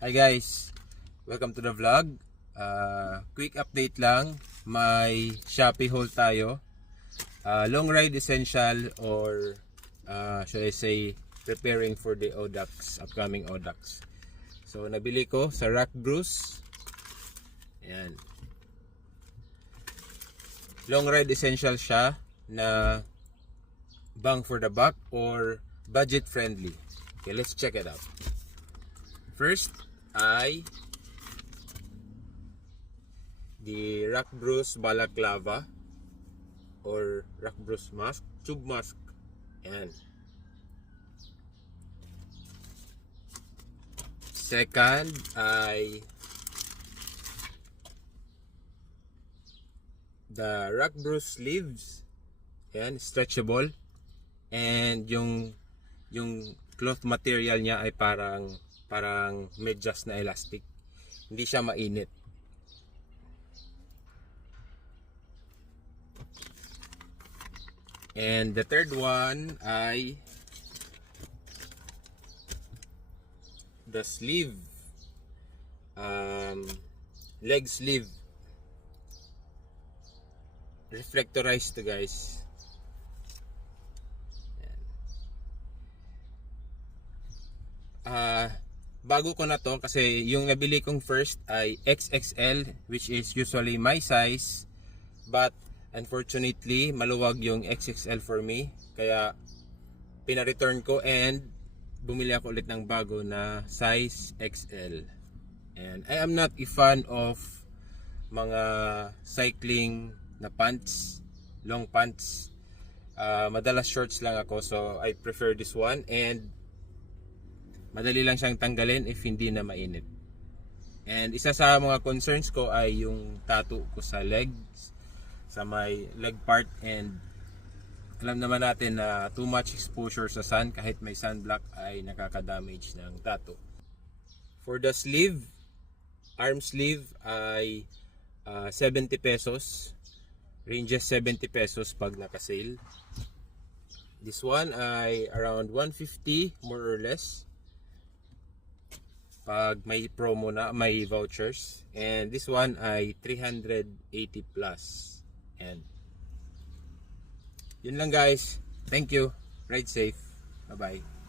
Hi guys, welcome to the vlog. Quick update lang, may Shopee haul tayo. Long ride essential or should I say preparing for the ODAX, upcoming ODAX. So nabili ko sa Rock Bruce. Ayan. Long ride essential siya na bang for the buck or budget friendly. Okay, let's check it out. First ay the Rock Bruce Balaclava or Rock Bruce mask, tube mask. Ayan. Second ay the Rock Bruce sleeves. Ayan, stretchable. And yung cloth material niya ay parang medyas na elastic. Hindi siya mainit. And the third one ay the sleeve, leg sleeve, reflectorized to guys. Bago ko na to kasi yung nabili kong first ay XXL, which is usually my size, but unfortunately maluwag yung XXL for me, kaya pina-return ko and bumili ako ulit ng bago na size XL. And I am not a fan of mga cycling na pants, long pants. Madalas shorts lang ako, so I prefer this one, and madali lang siyang tanggalin if hindi na mainit. And isa sa mga concerns ko ay yung tattoo ko sa legs, sa my leg part, and alam naman natin na too much exposure sa sun kahit may sunblock ay nakaka-damage ng tattoo. For the sleeve, arm sleeve ay 70 pesos. Ranges 70 pesos pag naka-sale. This one ay around 150 more or less pag may promo na, may vouchers. And this one ay 380 plus. And yun lang guys. Thank you. Ride safe. Bye bye.